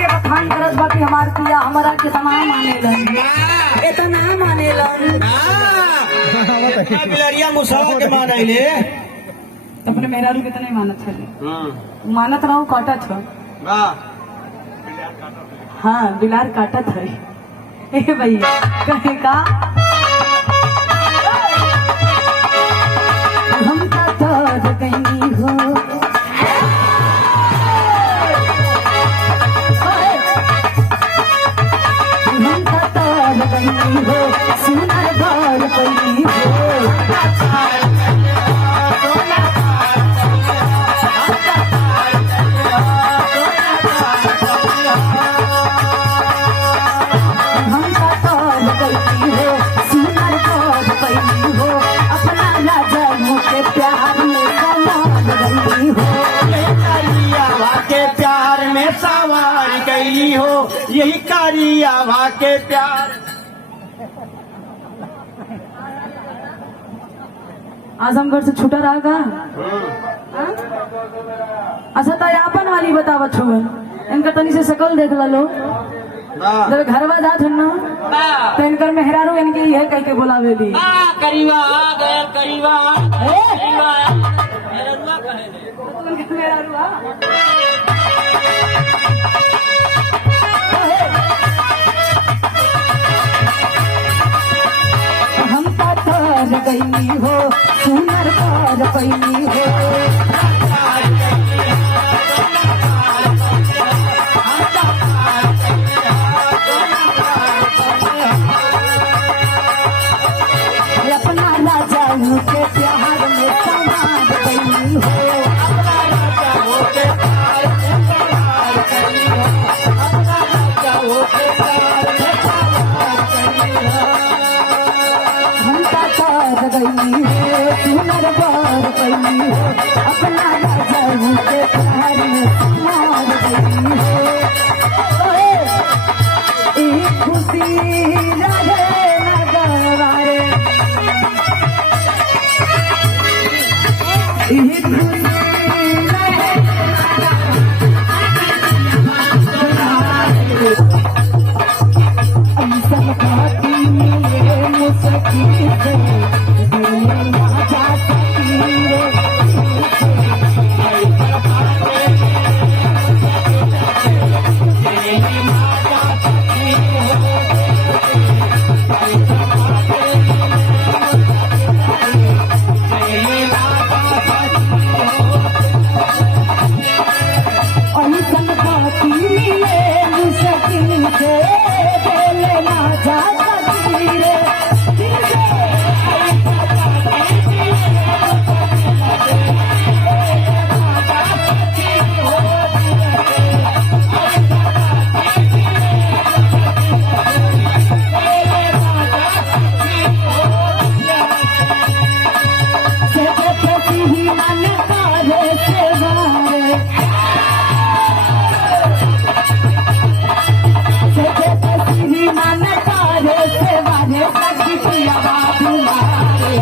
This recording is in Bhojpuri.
हमार पिया हमारा कितना मानेलन इतना मानेलन बिलरिया मुसावा के मानैले अपने मेहरारू कितने मानत है मानत रहो काटत हो हाँ बिलार काटत है ए भैया कहे का हम का तो गई हो हो सुनर घर पई हम का तौल गई हो सुनर घर पई हो अपना राजा के प्यार में सवार गई हो के प्यार में सवार गई हो यही कारियावा के प्यार। आजमगढ़ से छूटा रहा का अच्छा तयापन वाली बतावत हो इनका तनी से शकल देख लो जब घरवा जात हन तो इनकर मेहरारू इनके ये कह के बोलावे दी करीबा आ गया करीबा हम का तर गई हो सुनर कर गई हो अपना राजा के प्यार में समाज गई हो हम का तर गई हो सुनर कर गई हो अपना राजा के प्यार में समाज गई हो एक खुशी रहे नगरवारे एक खुशी सब खाती मिले मुसकी से दुनिया जा सकती ऐसन खाती मिले मुसकी से बोले ना जा सकती रे मन करे से वाले सखी पिया बाबू मारे